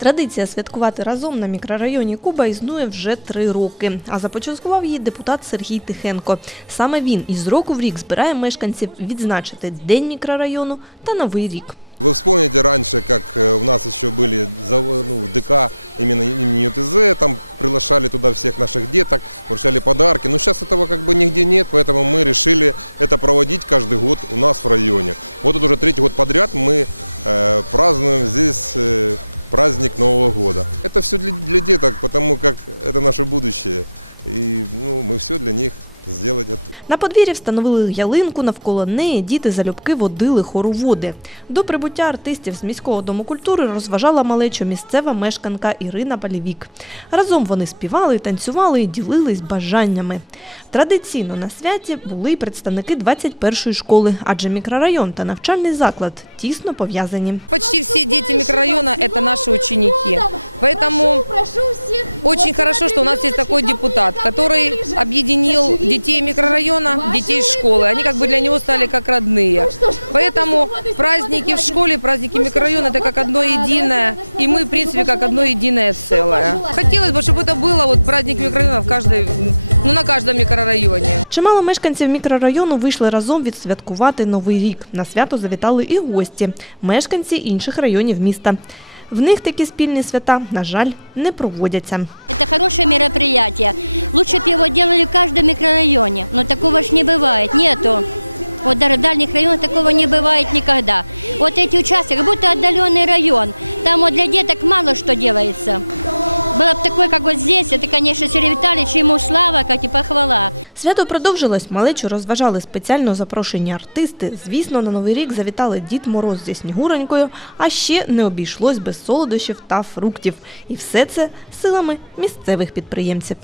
Традиція святкувати разом на мікрорайоні Куба існує вже три роки. А започаткував її депутат Сергій Тихенко. Саме він із року в рік збирає мешканців відзначити День мікрорайону та Новий рік. Вы вспомните раньше, как э, у нас еще были зав- ну, ДК именно имени ЮТЗ, там приглашали туда всех наших деток, вручали подарки. Но сейчас этого как бы нигде нет, поэтому мы решили это проводить каждый год у нас в районе. Вот это уже третий год подряд мы э, празднуем здесь э, праздник Нового года. Это все для, для деток, потому как это наше будущее. И ну, мы все для них сделать готовы. На подвір'ї встановили ялинку, навколо неї діти залюбки водили хороводи. До прибуття артистів з міського дому культури розважала малечу місцева мешканка Ірина Балівік. Разом вони співали, танцювали і ділились бажаннями. Традиційно на святі були й представники 21-ї школи, адже мікрорайон та навчальний заклад тісно пов'язані. Почти все дети микрорайона – это наши ученики. Поэтому очень хорошо, что у нас есть такой депутат, который объединил детей микрорайона, детей школы. Они как бы для него стали как родные. Поэтому праздники в школе, праздники микрорайона – это как одно единое. И мы, в принципе, как одно единое целое. Хотелось бы, чтобы это было вот праздник микрорайона в каждой, ну, на каждом микрорайоне. Чимало мешканців мікрорайону вийшли разом відсвяткувати Новий рік. На свято завітали і гості – мешканці інших районів міста. В них такі спільні свята, на жаль, не проводяться. Это хорошее мероприятие. Лучше бы его делали в каждом микрорайоне, но такого ж не бывает, нету. Вот даже в дальних районах такого не бывает никогда. Вот эти участки, как будто отдаленный район. Там вот для деток мало что делается. Было бы такое, как вот здесь, это, конечно, Сергей Витальевич, ему слава, как и похвала. Свято продовжилось, малечу розважали спеціально запрошені артисти. Звісно, на Новий рік завітали Дід Мороз зі Снігуронькою, а ще не обійшлось без солодощів та фруктів. І все це силами місцевих підприємців.